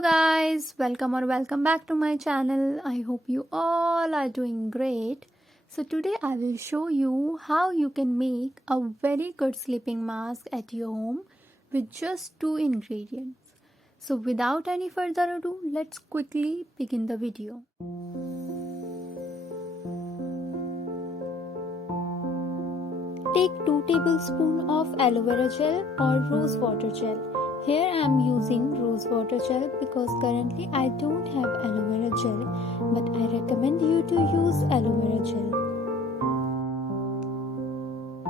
Hello guys, welcome back to my channel. I hope you all are doing great. So today I will show you how you can make a very good sleeping mask at your home with just two ingredients. So without any further ado, let's quickly begin the video. Take 2 tablespoons of aloe vera gel or rose water gel. Here I am using rose water gel because currently I don't have aloe vera gel, but I recommend you to use aloe vera gel.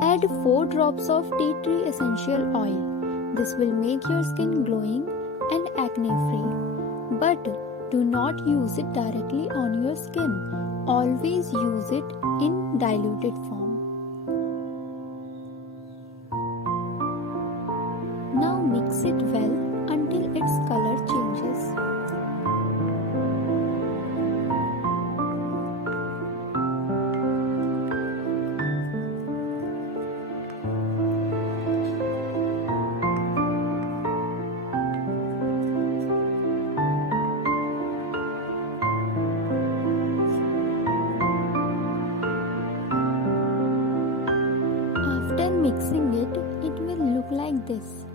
Add 4 drops of tea tree essential oil. This will make your skin glowing and acne free. But do not use it directly on your skin. Always use it in diluted form. Now mix it well until its color changes. After mixing it, it will look like this.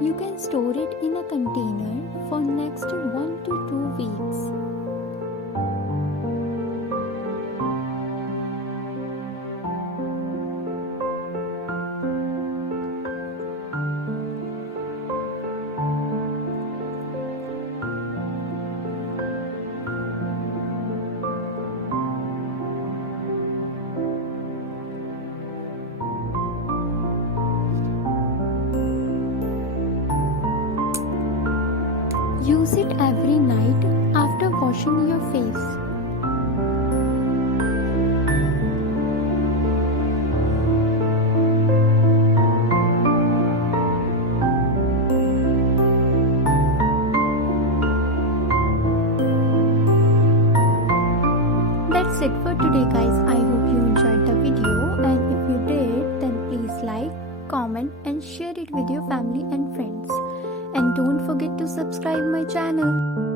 You can store it in a container for next 1 to 2 weeks. Use it every night after washing your face. That's it for today guys. I hope you enjoyed the video, and if you did, then please like, comment and share it with your family and friends. And don't forget to subscribe my channel.